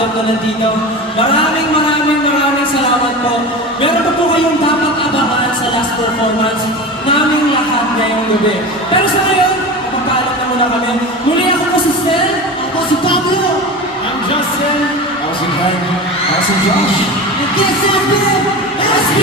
fandom na nandito. Maraming salamat po. Meron pa po kayong dapat abangan sa last performance naming lahat ngayong gabi. Pero sa ngayon, mapapaalam na muna kami. Muli ako po si Stel. Ako si Pablo. I'm Justin. Ako si Harvey. Ako si Josh. And guess I'm Bill. SB,